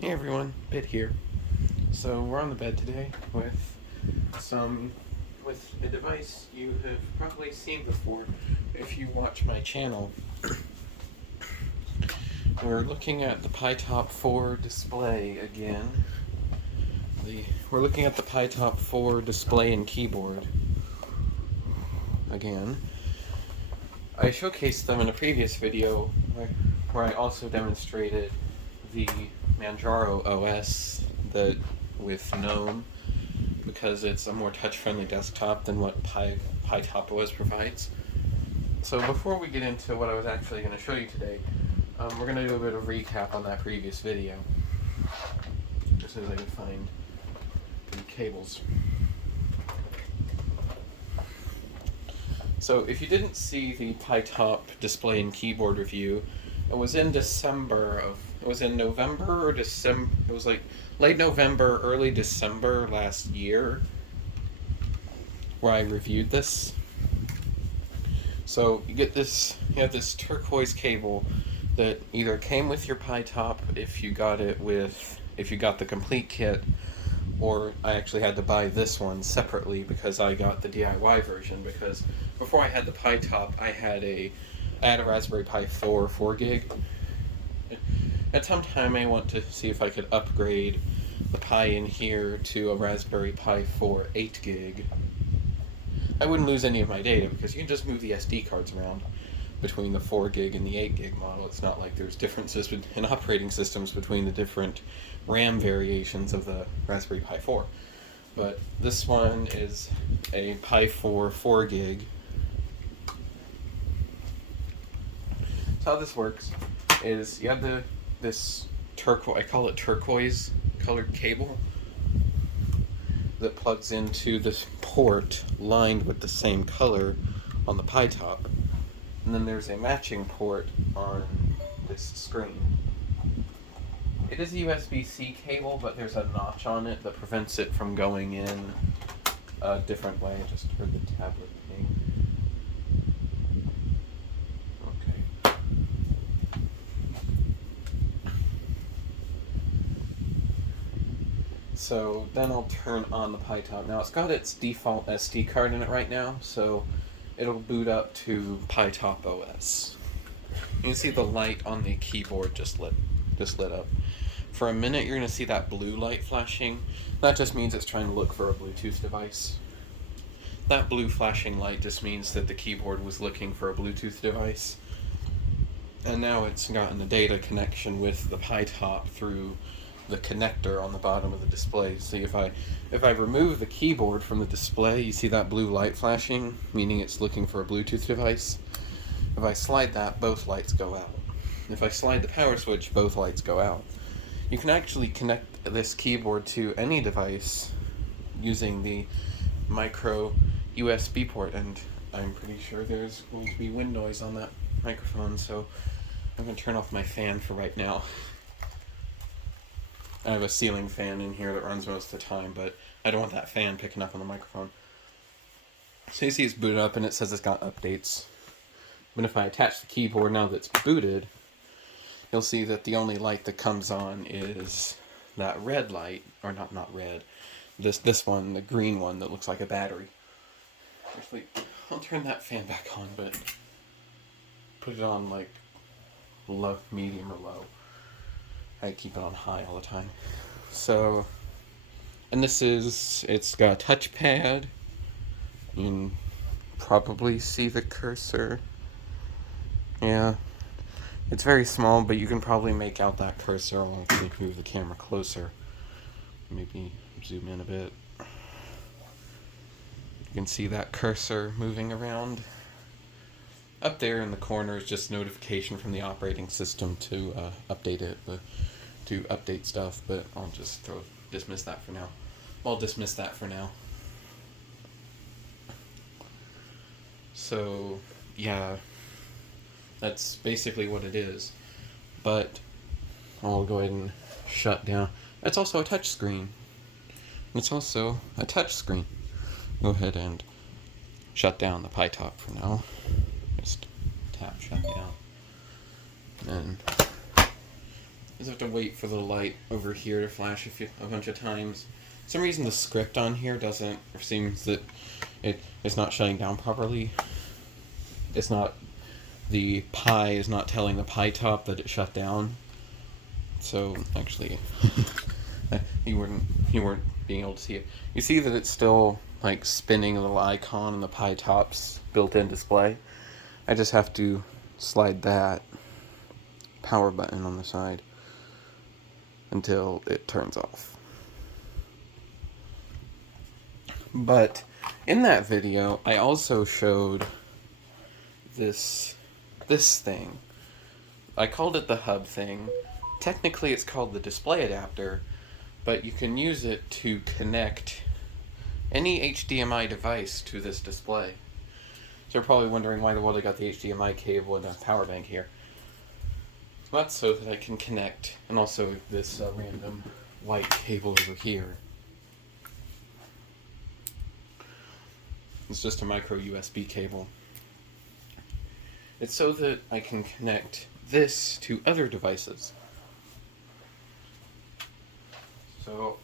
Hey everyone, Bit here. So we're on the bed today with a device you have probably seen before if you watch my channel. We're looking at the PyTop 4 display again. We're looking at the PyTop 4 display and keyboard again. I showcased them in a previous video where I also demonstrated the Manjaro OS with GNOME, because it's a more touch-friendly desktop than what PyTop OS provides. So before we get into what I was actually going to show you today, we're going to do a bit of recap on that previous video, just as I can find the cables. So if you didn't see the PyTop display and keyboard review, it was in November or December. It was like late November, early December last year where I reviewed this. So you have this turquoise cable that either came with your PyTop if you got the complete kit, or I actually had to buy this one separately because I got the DIY version, because before I had the PyTop, I had a Raspberry Pi 4 gig. At some time I want to see if I could upgrade the Pi in here to a Raspberry Pi 4 8 gig. I wouldn't lose any of my data because you can just move the SD cards around between the 4 gig and the 8 gig model. It's not like there's differences in operating systems between the different RAM variations of the Raspberry Pi 4. But this one is a Pi 4 gig. So how this works is you have this turquoise, I call it turquoise colored cable, that plugs into this port lined with the same color on the PyTop. And then there's a matching port on this screen. It is a USB-C cable, but there's a notch on it that prevents it from going in a different way. I just heard the tablet ping. Okay. So then I'll turn on the PyTop. Now it's got its default SD card in it right now, so it'll boot up to PyTop OS. You can see the light on the keyboard just lit up. For a minute you're going to see that blue light flashing. That just means it's trying to look for a Bluetooth device. That blue flashing light just means that the keyboard was looking for a Bluetooth device. And now it's gotten a data connection with the PyTop through the connector on the bottom of the display. See, if I remove the keyboard from the display, you see that blue light flashing, meaning it's looking for a Bluetooth device. If I slide that, both lights go out. If I slide the power switch, both lights go out. You can actually connect this keyboard to any device using the micro USB port, and I'm pretty sure there's going to be wind noise on that microphone, so I'm going to turn off my fan for right now. I have a ceiling fan in here that runs most of the time, but I don't want that fan picking up on the microphone. So you see it's booted up and it says it's got updates. But if I attach the keyboard now that's booted, you'll see that the only light that comes on is that red light, or not red, this one, the green one that looks like a battery. Actually, I'll turn that fan back on, but put it on like low, medium or low. I keep it on high all the time. So, and it's got a touchpad. You can probably see the cursor. Yeah. It's very small, but you can probably make out that cursor. I'll move the camera closer. Maybe zoom in a bit. You can see that cursor moving around. Up there in the corner is just notification from the operating system to update it, to update stuff, but I'll just dismiss that for now. I'll dismiss that for now. So, yeah, that's basically what it is. But I'll go ahead and shut down. It's also a touch screen. Go ahead and shut down the PyTop for now. Just tap shut down. And just have to wait for the light over here to flash a bunch of times. For some reason the script on here doesn't, or seems that it's not shutting down properly. It's not, the Pi is not telling the Pi top that it shut down. So, actually, you weren't being able to see it. You see that it's still, like, spinning a little icon on the Pi top's built-in display. I just have to slide that power button on the side until it turns off. But in that video, I also showed this thing. I called it the hub thing. Technically, it's called the display adapter, but you can use it to connect any HDMI device to this display. So you're probably wondering why the world I got the HDMI cable and a power bank here. That's so that I can connect, and also this random white cable over here. It's just a micro USB cable. It's so that I can connect this to other devices. So,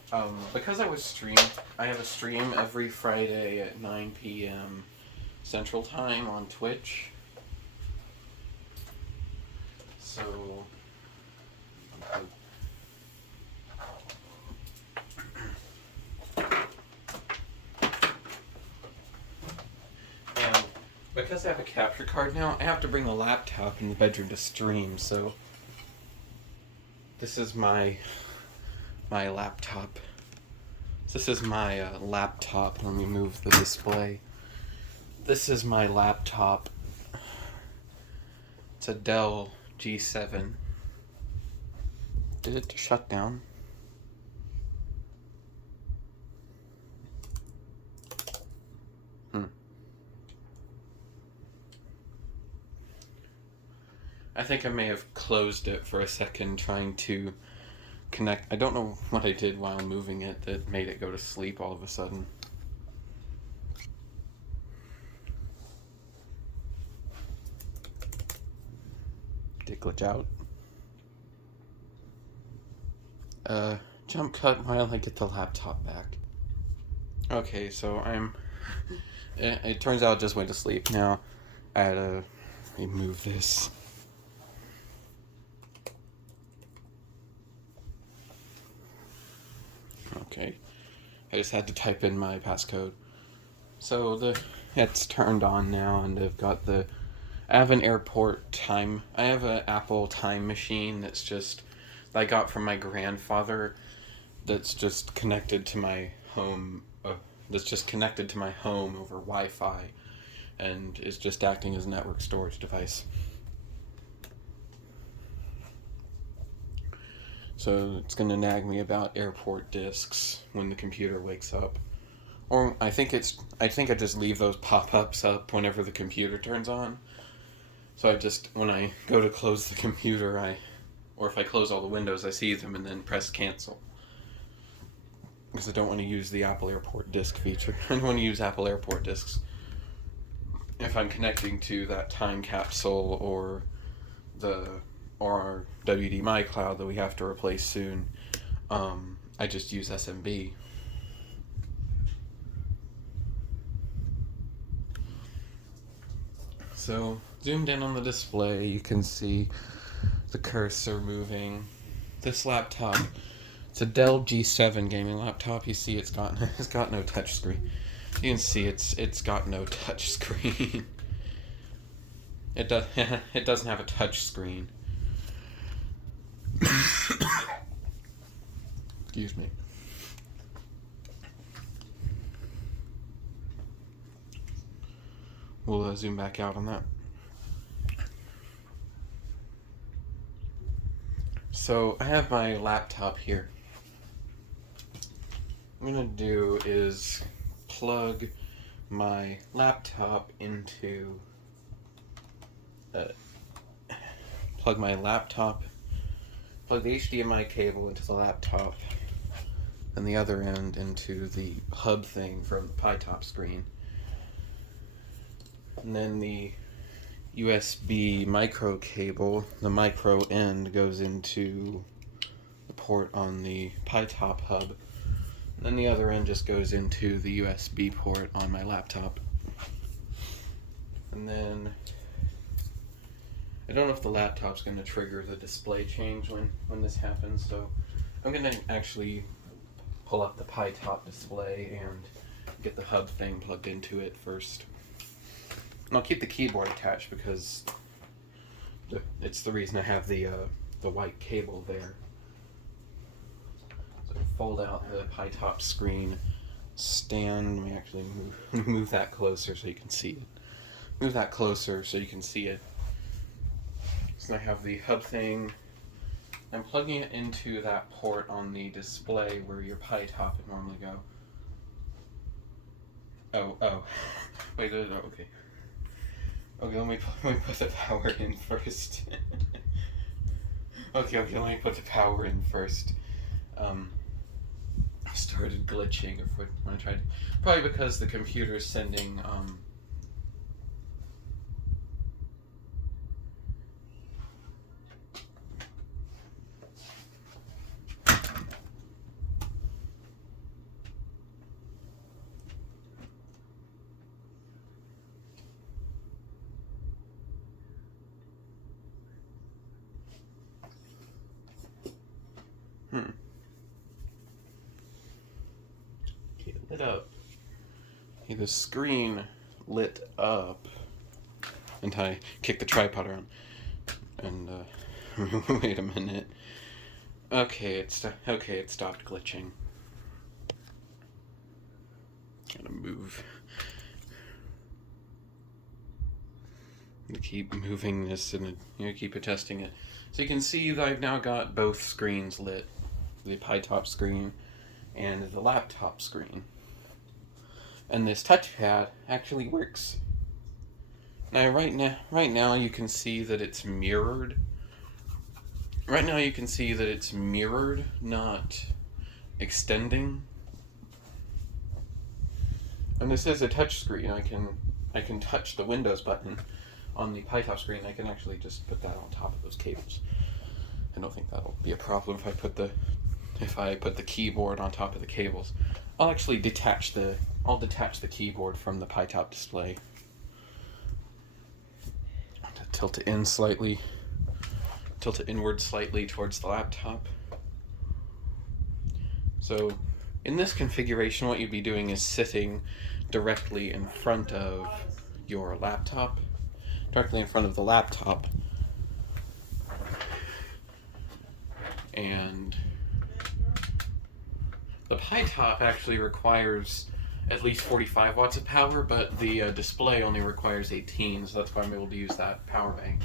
because I have a stream every Friday at 9 p.m. Central Time on Twitch. So, and because I have a capture card now, I have to bring a laptop in the bedroom to stream, so this is my laptop. This is my laptop. Let me move the display. This is my laptop. It's a Dell G7. Did it shut down? I think I may have closed it for a second trying to connect. I don't know what I did while moving it that made it go to sleep all of a sudden. Did it glitch out? Jump cut while I get the laptop back. Okay, so it turns out it just went to sleep. Now, I had to remove this. Okay, I just had to type in my passcode. So it's turned on now, and I have an airport time. I have an Apple time machine that I got from my grandfather. That's just connected to my home. That's just connected to my home over Wi-Fi, and is just acting as a network storage device. So it's going to nag me about airport discs when the computer wakes up. Or I think I just leave those pop-ups up whenever the computer turns on. So when I go to close the computer, or if I close all the windows, I see them and then press cancel. Because I don't want to use the Apple Airport Disc feature. I don't want to use Apple Airport Discs if I'm connecting to that time capsule or our Hdmi cloud that we have to replace soon. I just use SMB. So, zoomed in on the display, you can see the cursor moving. This laptop, it's a Dell G7 gaming laptop. You see it's got no touch screen. You can see it's got no touch screen. It doesn't have a touch screen. Excuse me. We'll zoom back out on that. So I have my laptop here. What I'm going to do is plug my laptop into plug the HDMI cable into the laptop and the other end into the hub thing from the Pi top screen. And then the USB micro cable, the micro end goes into port on the PyTop hub. And then the other end just goes into the USB port on my laptop. And then I don't know if the laptop's going to trigger the display change when this happens, so I'm going to actually pull up the PyTop display and get the hub thing plugged into it first. And I'll keep the keyboard attached because it's the reason I have the white cable there. So fold out the PyTop screen stand. Let me actually move that closer so you can see it. Move that closer so you can see it. So I have the hub thing. I'm plugging it into that port on the display where your PyTop would normally go. Oh. Wait, no, okay. Okay, let me put the power in first. Okay, let me put the power in first. I started glitching when I tried. Probably because the computer's sending Okay, lit up. Okay, the screen lit up until I kicked the tripod around. And wait a minute. Okay, it stopped glitching. Gotta move. Keep moving this and keep adjusting it. So you can see that I've now got both screens lit. The PyTop screen and the laptop screen. And this touchpad actually works. Now right now you can see that it's mirrored. Right now you can see that it's mirrored, not extending. And this is a touch screen. I can touch the Windows button on the PyTop screen. I can actually just put that on top of those cables. I don't think that'll be a problem if I put the keyboard on top of the cables. I'll actually detach the keyboard from the PyTop display. Tilt it inward slightly towards the laptop. So in this configuration, what you'd be doing is sitting directly in front of your laptop, directly in front of the laptop, and the PyTop actually requires at least 45 watts of power, but the display only requires 18, so that's why I'm able to use that power bank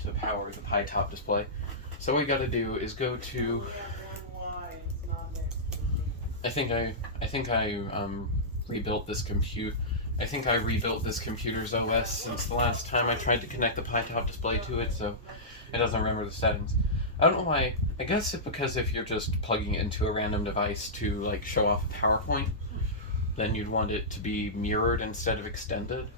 to power the PyTop display. So what we got to do is go to. I think I rebuilt this computer. I think I rebuilt this computer's OS since the last time I tried to connect the PyTop display to it, so it doesn't remember the settings. I don't know why. I guess it's because if you're just plugging it into a random device to like show off a PowerPoint, then you'd want it to be mirrored instead of extended.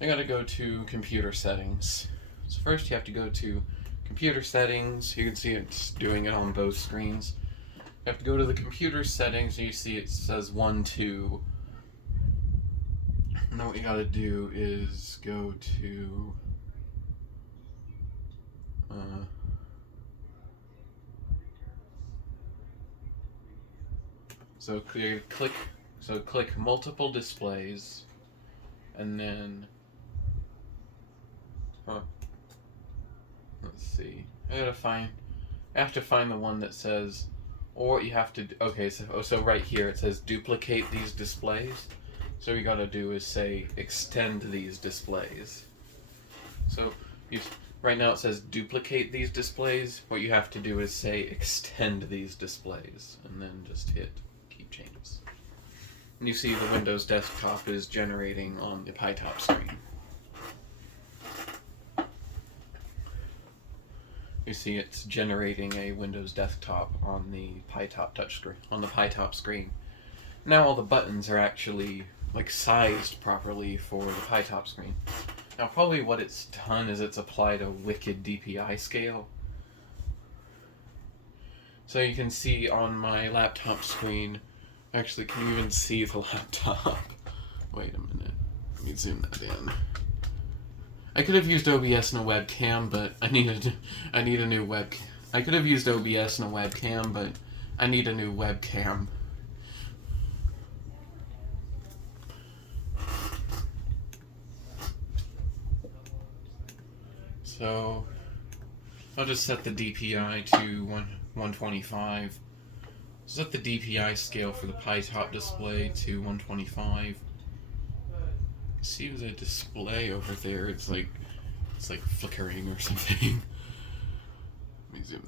I gotta go to computer settings. So first you have to go to computer settings. You can see it's doing it on both screens. You have to go to the computer settings and you see it says 1, 2. And then what you gotta do is go to click multiple displays, and then let's see. I have to find the one that says, or what you have to do. Okay, so right here it says duplicate these displays. So what you gotta do is say extend these displays. So right now it says duplicate these displays. What you have to do is say extend these displays, and then just hit keep changes. And you see the Windows desktop is generating on the PyTop screen. You see it's generating a Windows desktop on the PyTop touchscreen, on the PyTop screen. Now all the buttons are actually like sized properly for the PyTop screen. Now probably what it's done is it's applied a wicked DPI scale. So you can see on my laptop screen, actually, can you even see the laptop? Wait a minute, let me zoom that in. I could have used OBS and a webcam, but I need a new webcam. I could have used OBS and a webcam, but I need a new webcam. So I'll just set the DPI to 125. Set the DPI scale for the PyTop display to 125. See the display over there? It's like flickering or something. Let me zoom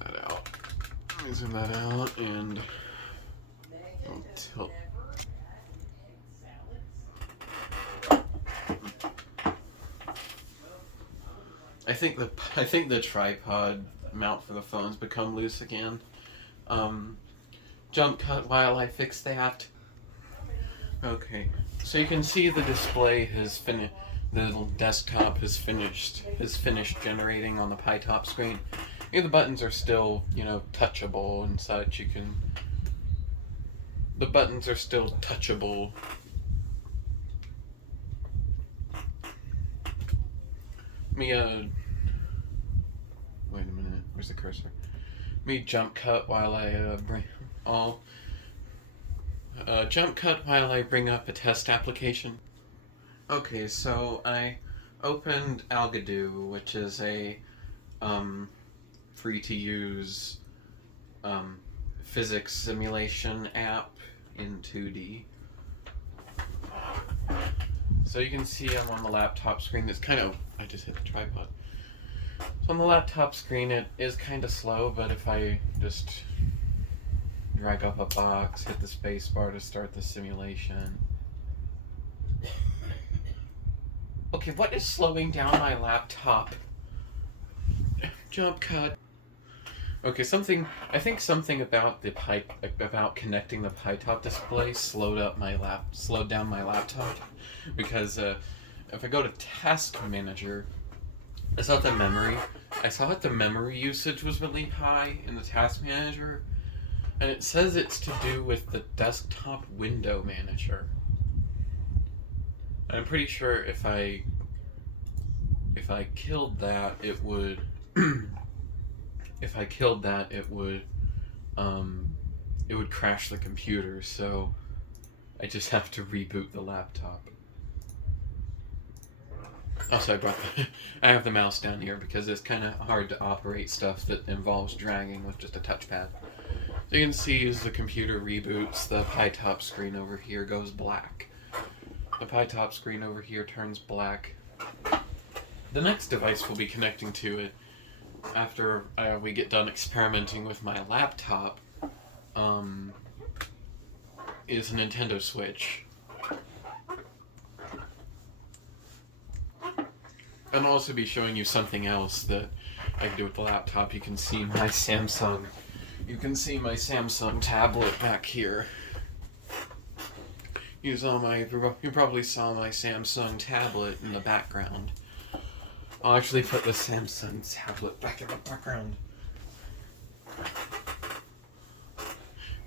that out. And I'll tilt. I think the tripod mount for the phone's become loose again. Jump cut while I fix that. Okay, so you can see the display has finished. The little desktop has finished generating on the PyTop screen. The buttons are still, touchable and such. The buttons are still touchable. Wait a minute. Where's the cursor? Me jump cut while I bring up a test application. Okay, so I opened Algodo, which is a free to use physics simulation app in 2D. So you can see I'm on the laptop screen. It's I just hit the tripod. So on the laptop screen it is kind of slow, but if I just drag up a box, hit the space bar to start the simulation. Okay, what is slowing down my laptop? Jump cut. Okay, I think something about about connecting the PyTop display slowed down my laptop, because if I go to Task Manager, I saw that the memory usage was really high in the Task Manager, and it says it's to do with the desktop window manager. And I'm pretty sure if I killed that, it would it would crash the computer, so I just have to reboot the laptop. Also, I have the mouse down here because it's kind of hard to operate stuff that involves dragging with just a touchpad. So you can see as the computer reboots, the PyTop screen over here goes black. The PyTop screen over here turns black. The next device we'll be connecting to it after we get done experimenting with my laptop is a Nintendo Switch. And I'll also be showing you something else that I can do with the laptop. You can see my Samsung tablet back here. You probably saw my Samsung tablet in the background. I'll actually put the Samsung tablet back in the background.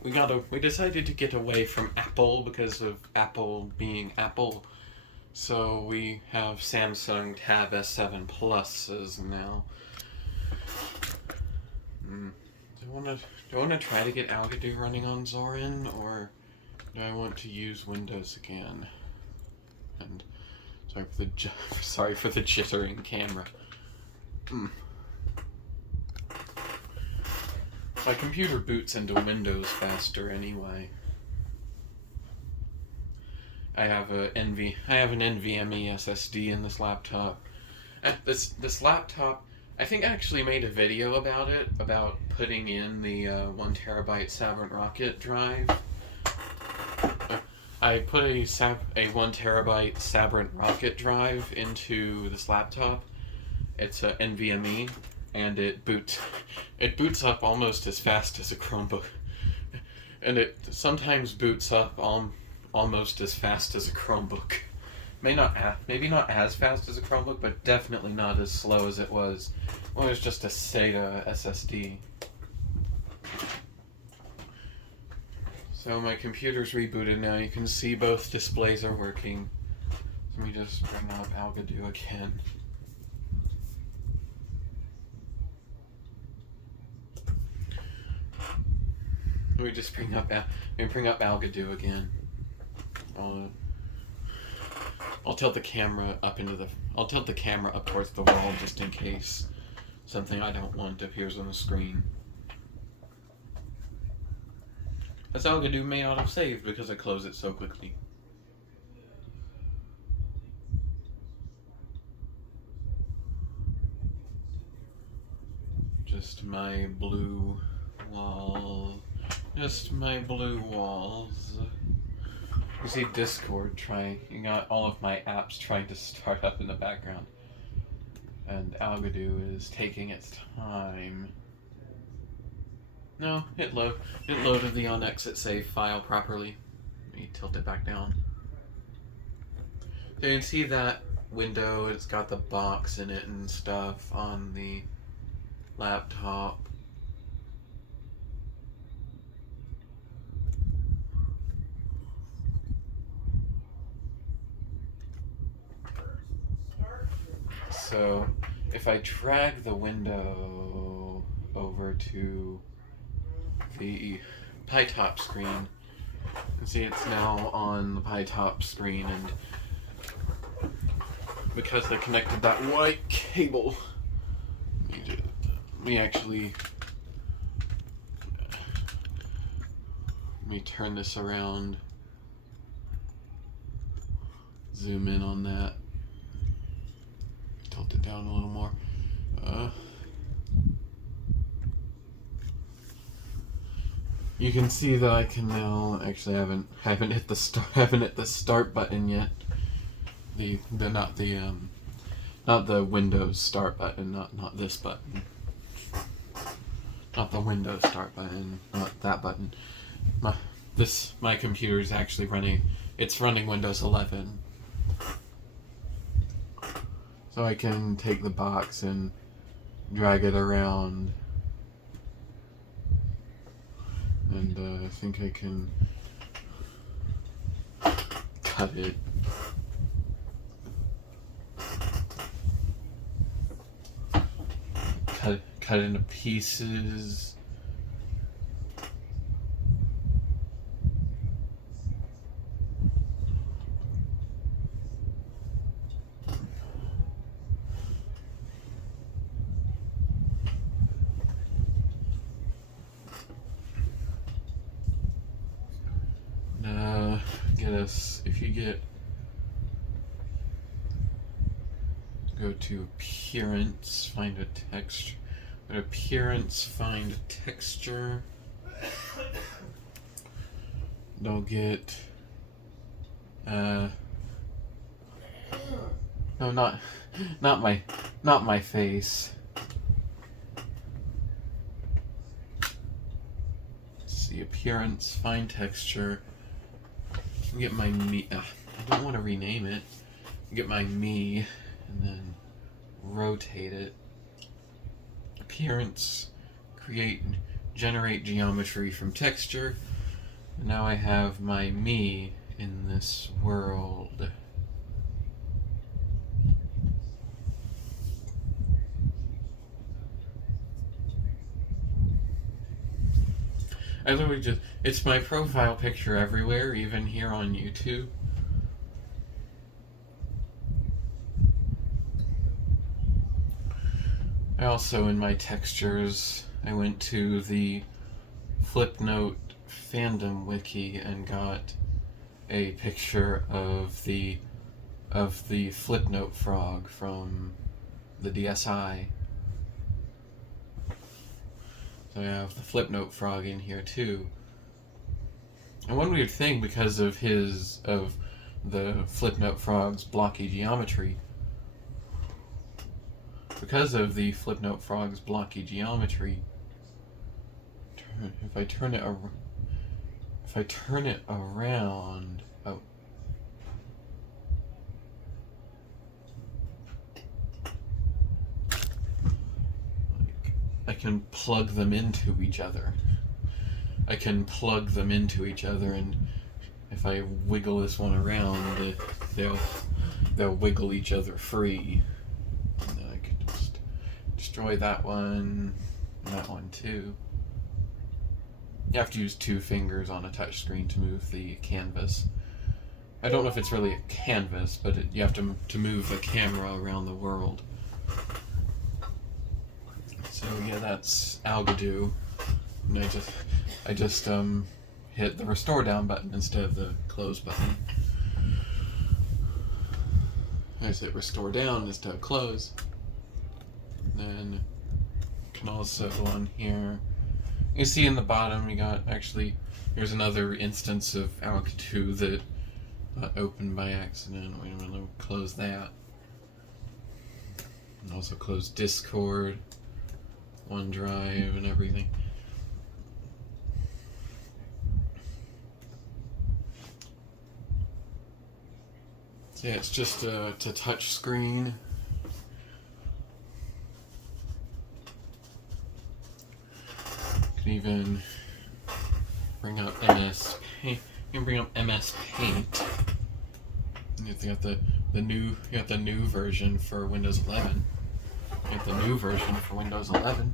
We decided to get away from Apple because of Apple being Apple. So we have Samsung Tab S7 Pluses now. Do I want to try to get Algodo running on Zorin, or do I want to use Windows again? And sorry for the jittering camera. My computer boots into Windows faster anyway. I have an NVMe SSD in this laptop. This laptop, I think I actually made a video about it, about putting in the 1 terabyte Sabrent Rocket drive. I put a 1 terabyte Sabrent Rocket drive into this laptop. It's a NVMe, and it boots up almost as fast as a Chromebook, and it sometimes boots up almost as fast as a Chromebook. Maybe not as fast as a Chromebook, but definitely not as slow as it was when it was just a SATA SSD. So my computer's rebooted now. You can see both displays are working. Let me just bring up Algadoo again. Let me just bring up Algadoo again. I'll tilt the camera up towards the wall just in case something I don't want appears on the screen. As Algadoo may not have saved because I closed it so quickly. Just my blue walls. You see Discord you got all of my apps trying to start up in the background. And Algadoo is taking its time. No, it loaded the on-exit save file properly. Let me tilt it back down. So you can see that window, it's got the box in it and stuff on the laptop. So if I drag the window over to the PyTop screen, you can see it's now on the PyTop screen, and because I connected that white cable, let me turn this around, zoom in on that, tilt it down a little more. You can see that I can now actually haven't hit the start button yet. Not the Windows start button, not this button. Not the Windows start button, not that button. My computer is actually running Windows 11. So I can take the box and drag it around. And I think I can cut it. Cut into pieces. Go to Appearance, find a texture. Appearance, find texture. They'll get no, not my face. Let's see, appearance, find texture. Get my me. I don't want to rename it. Get my me and then rotate it. Appearance, generate geometry from texture. And now I have my me in this world. I literally it's my profile picture everywhere, even here on YouTube. I also, in my textures, I went to the Flipnote fandom wiki and got a picture of the Flipnote frog from the DSi. So I have the Flipnote frog in here too. And one weird thing, because of the Flipnote frog's blocky geometry, if I turn it around, I can plug them into each other. I can plug them into each other, and if I wiggle this one around, they'll wiggle each other free. And then I can just destroy that one, and that one too. You have to use 2 fingers on a touchscreen to move the canvas. I don't know if it's really a canvas, but you have to move the camera around the world. So yeah, that's Algadoo. And I just hit the restore down button instead of the close button. I just hit restore down instead of close. Then you can also on here. You see in the bottom you got here's another instance of Algadoo that opened by accident. Wait a minute, let me close that. And also close Discord, OneDrive, and everything. So yeah, it's just a touch screen. You can even bring up MS Paint. You can bring up MS Paint. You got the new version for Windows 11. You got the new version for Windows 11,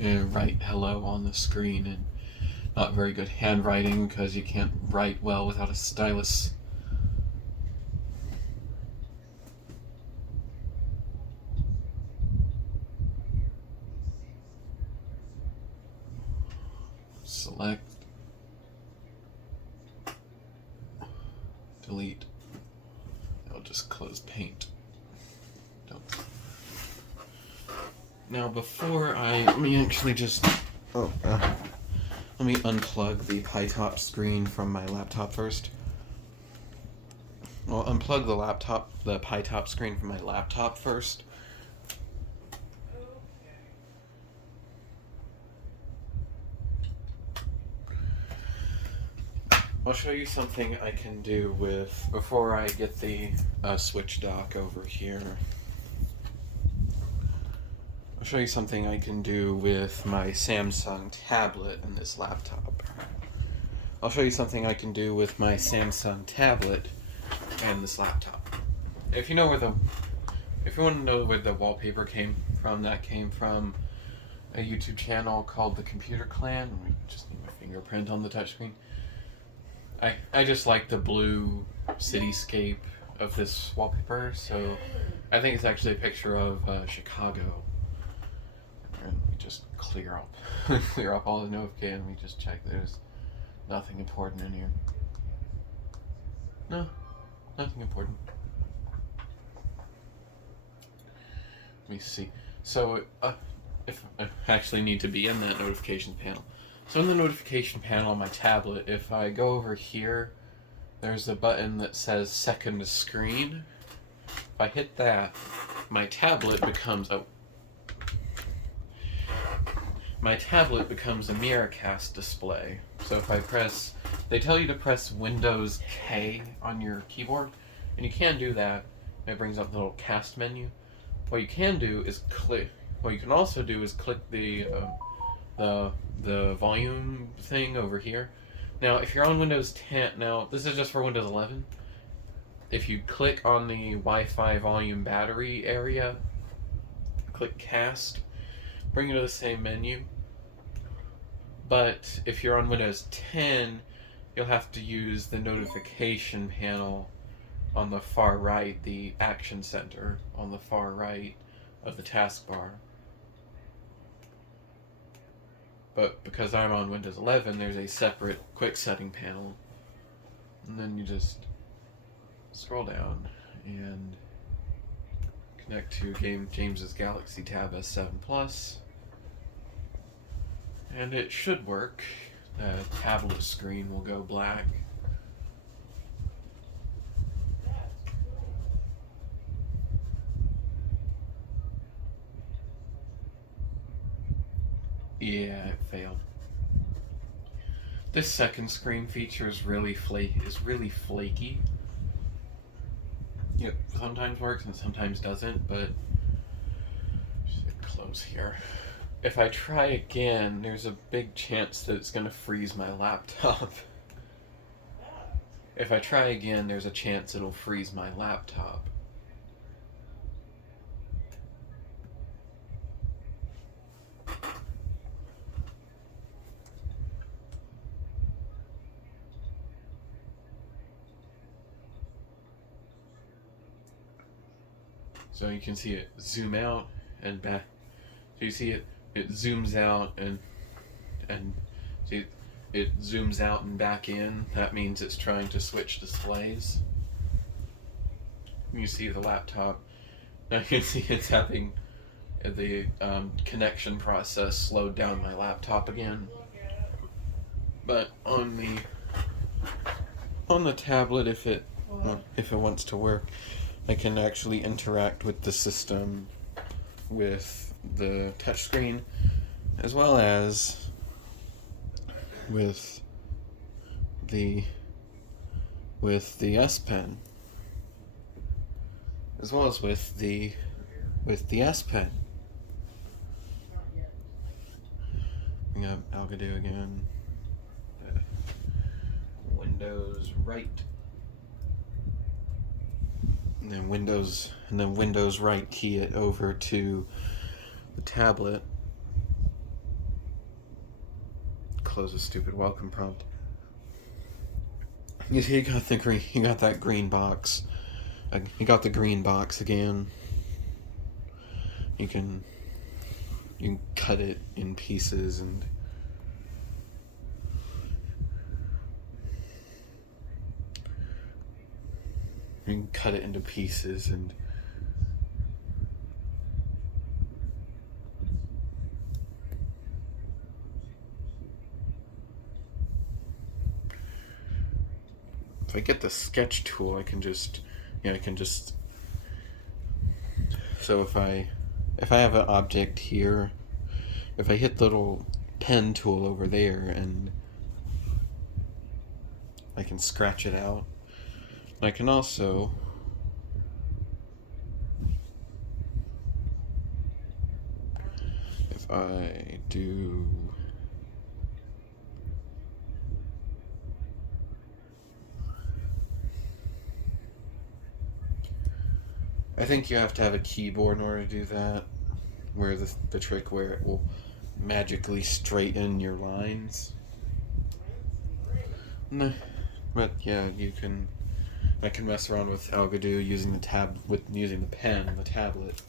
and write hello on the screen, and not very good handwriting because you can't write well without a stylus. Select, delete. I'll just close Paint. Don't. Now let me actually just let me unplug the PyTop screen from my laptop first. I'll unplug the PyTop screen from my laptop first. I'll show you something I can do before I get the switch dock over here. I'll show you something I can do with my Samsung tablet and this laptop. I'll show you something I can do with my Samsung tablet and this laptop. If you want to know where the wallpaper came from, that came from a YouTube channel called The Computer Clan. I just need my fingerprint on the touchscreen. I just like the blue cityscape of this wallpaper, so I think it's actually a picture of Chicago. And we just clear up all the notifications. We just check there's nothing important in here. No, nothing important. Let me see. So if I actually need to be in that notification panel. So in the notification panel on my tablet, if I go over here, there's a button that says second screen. If I hit that, my tablet becomes a Miracast display. So if I they tell you to press Windows K on your keyboard, and you can do that. It brings up the little cast menu. What you can do is what you can also do is click the volume thing over here. Now, if you're on Windows 10, now this is just for Windows 11. If you click on the Wi-Fi volume battery area, click cast, bring you to the same menu. But if you're on Windows 10, you'll have to use the notification panel on the far right, the action center on the far right of the taskbar. But because I'm on Windows 11, there's a separate quick setting panel. And then you just scroll down and connect to James's Galaxy Tab S7 Plus. And it should work. The tablet screen will go black. Yeah, it failed. This second screen feature is really flaky. It sometimes works and sometimes doesn't, but just close here. If I try again, there's a big chance that it's going to freeze my laptop. If I try again, there's a chance it'll freeze my laptop. So you can see it zoom out and back. So you see it zooms out and see it zooms out and back in. That means it's trying to switch displays. You see the laptop. Now you can see it's having the connection process slowed down my laptop again. But on the tablet, if it wants to work, I can actually interact with the system with the touchscreen, as well as with the S Pen, as well as with the S Pen. Bring up Algodo again. Windows right. And then Windows right key it over to the tablet. Close the stupid welcome prompt. You see, you got that green box. You got the green box again. You can cut it in pieces and you can cut it into pieces and if I get the sketch tool, I can just so if I have an object here, if I hit the little pen tool over there and I can scratch it out. I can also if I do I think you have to have a keyboard in order to do that, where the trick where it will magically straighten your lines. No, but yeah, I can mess around with Algodo using using the pen on the tablet.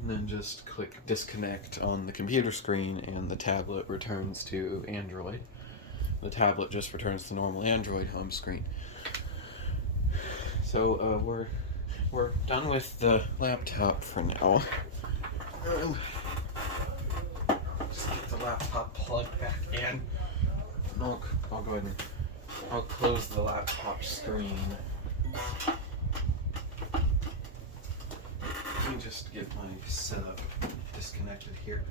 And then just click disconnect on the computer screen and the tablet returns to Android. The tablet just returns to normal Android home screen. So we're done with the laptop for now. Just get the laptop plugged back in. I'll go ahead and I'll close the laptop screen. Let me just get my setup disconnected here.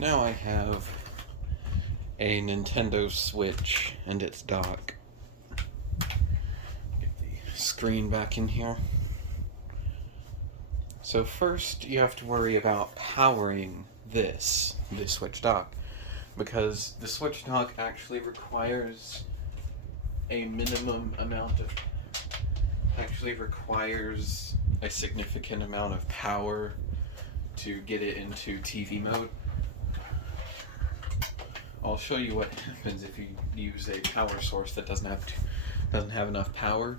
Now I have a Nintendo Switch and its dock. Get the screen back in here. So first you have to worry about powering the Switch dock, because the Switch dock actually requires a significant amount of power to get it into TV mode. I'll show you what happens if you use a power source that doesn't have enough power.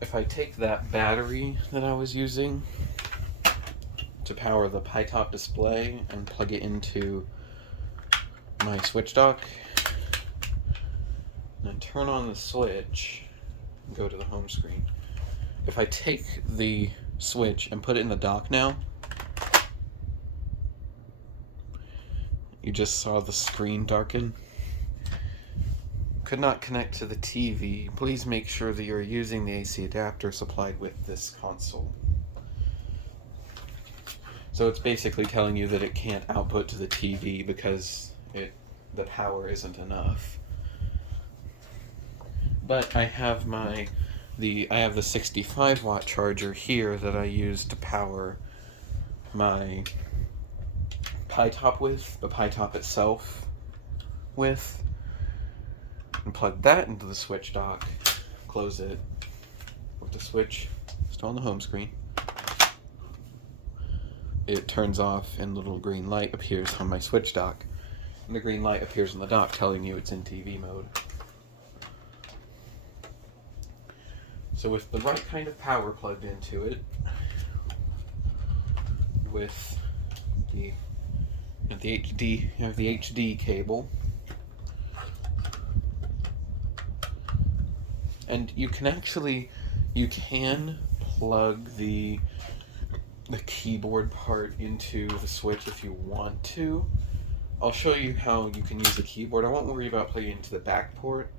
If I take that battery that I was using to power the PyTop display and plug it into my switch dock. And then turn on the switch and go to the home screen. If I take the switch and put it in the dock now, you just saw the screen darken. Could not connect to the TV. Please make sure that you're using the AC adapter supplied with this console. So it's basically telling you that it can't output to the TV because the power isn't enough. But I have the 65 watt charger here that I use to power my PyTop with, the PyTop itself with, and plug that into the switch dock, close it with the switch still on the home screen. It turns off and the little green light appears on my switch dock, and the green light appears on the dock telling you it's in TV mode. So with the right kind of power plugged into it, with the HD cable, and you can plug the keyboard part into the switch if you want to. I'll show you how you can use the keyboard. I won't worry about plugging it into the back port.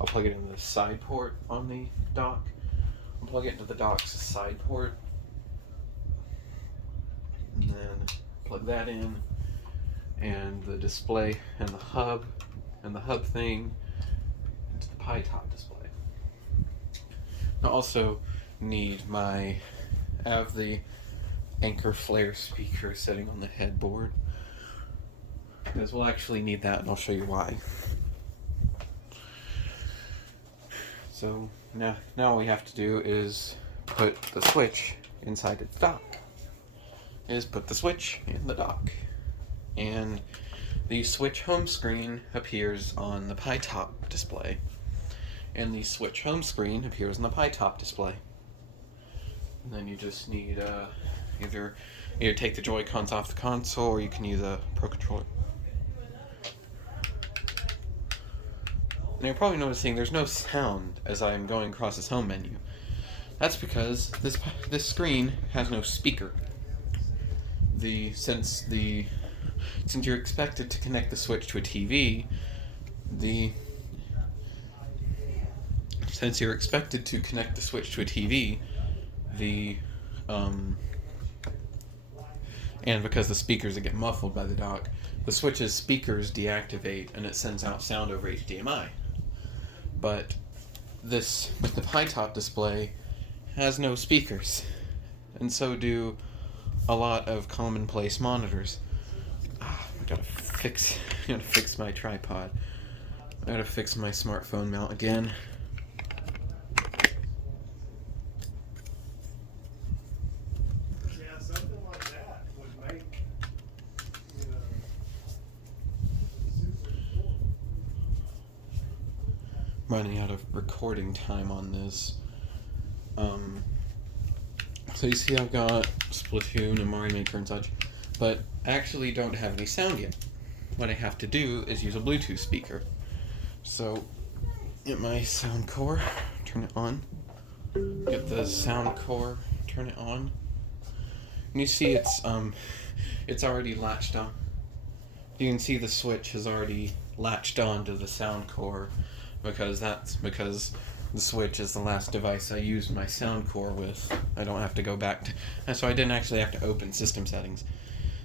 I'll plug it into the side port on the dock. I'll plug it into the dock's side port, and then plug that in, and the display and the hub thing into the PyTop display. I also need I have the Anchor Flare speaker sitting on the headboard, because we'll actually need that, and I'll show you why. So now all we have to do is put the switch inside its dock. Put the switch in the dock, and the switch home screen appears on the PyTop display, and the switch home screen appears on the PyTop display. And then you just need either take the Joy-Cons off the console, or you can use a Pro Controller. And you're probably noticing there's no sound as I'm going across this home menu. That's because this screen has no speaker. Since you're expected to connect the switch to a TV, and because the speakers get muffled by the dock, the switch's speakers deactivate and it sends out sound over HDMI. But the PyTop display has no speakers, and so do a lot of commonplace monitors. I gotta fix my tripod. I gotta fix my smartphone mount again. Yeah, something like that would make, super cool. Running out of recording time on this. So you see I've got Splatoon and Mario Maker and such, but I actually don't have any sound yet. What I have to do is use a Bluetooth speaker. So, get my sound core, turn it on. Get the sound core, turn it on. And you see it's already latched on. You can see the switch has already latched on to the sound core, because the Switch is the last device I used my sound core with. I don't have to go back to... So I didn't actually have to open system settings.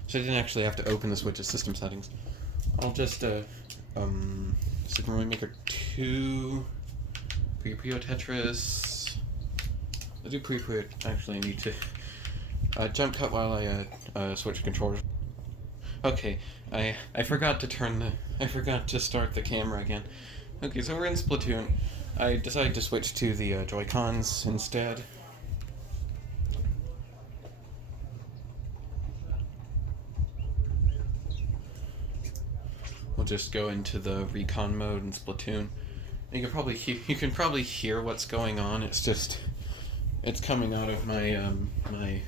So I didn't actually have to open the Switch's system settings. I'll just, Super Mario Maker 2... Puyo Tetris... I'll do Puyo... Actually, I need to... jump cut while I, switch controllers. Okay, I forgot to start the camera again. Okay, so we're in Splatoon. I decided to switch to the Joy-Cons instead. We'll just go into the recon mode in Splatoon. You can probably hear what's going on. It's coming out of my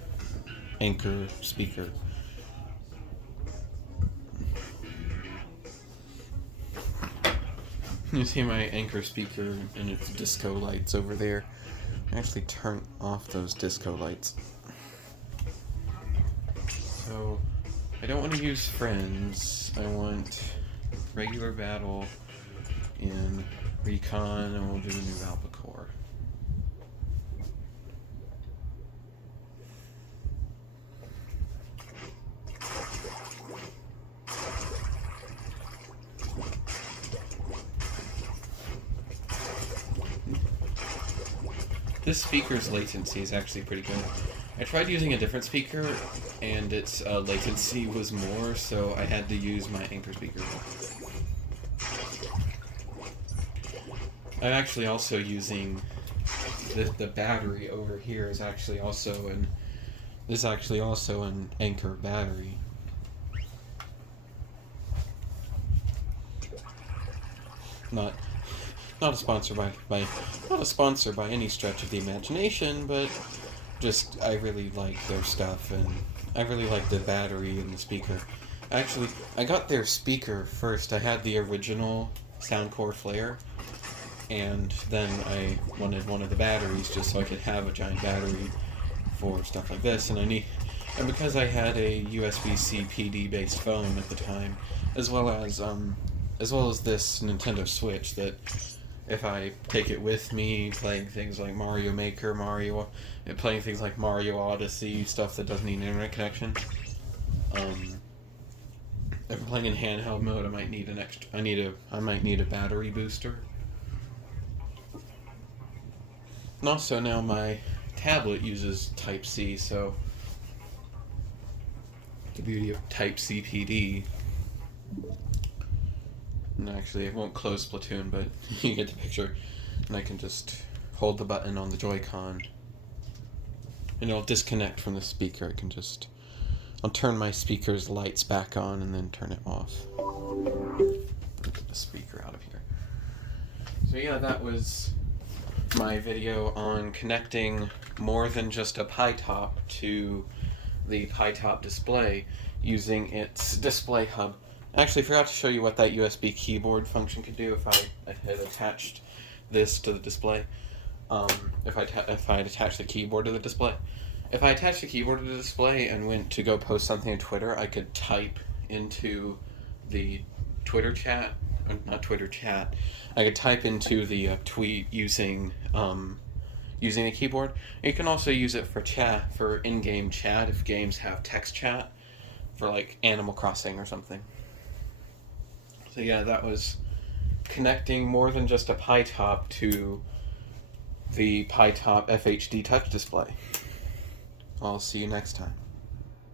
Anchor speaker. You see my Anchor speaker and its disco lights over there. I actually turn off those disco lights. So, I don't want to use friends. I want regular battle in Recon, and we'll do a new Albacore. This speaker's latency is actually pretty good. I tried using a different speaker, and its latency was more, so I had to use my Anchor speaker. I'm actually also using the battery over here is actually also an Anchor battery. Not a sponsor not a sponsor by any stretch of the imagination, but just I really like their stuff, and I really like the battery and the speaker. Actually, I got their speaker first. I had the original Soundcore Flare, and then I wanted one of the batteries just so I could have a giant battery for stuff like this. And because I had a USB-C PD based phone at the time, as well as this Nintendo Switch, that if I take it with me, playing things like Mario Maker, playing things like Mario Odyssey, stuff that doesn't need an internet connection. If I'm playing in handheld mode, I might need a battery booster. And also now my tablet uses Type-C, so the beauty of Type-C PD. And actually, it won't close Splatoon, but you get the picture. And I can just hold the button on the Joy-Con, and it'll disconnect from the speaker. I'll turn my speaker's lights back on and then turn it off. Get the speaker out of here. So yeah, that was my video on connecting more than just a Pi-Top to the Pi-Top display using its display hub. I actually forgot to show you what that USB keyboard function could do if I had attached this to the display. If I had attached the keyboard to the display. If I attached the keyboard to the display and went to go post something on Twitter, I could type into the Twitter chat, not Twitter chat. I could type into the tweet using the keyboard. You can also use it for chat, for in-game chat if games have text chat, for like Animal Crossing or something. So yeah, that was connecting more than just a Pi-Top to the Pi-Top FHD touch display. I'll see you next time.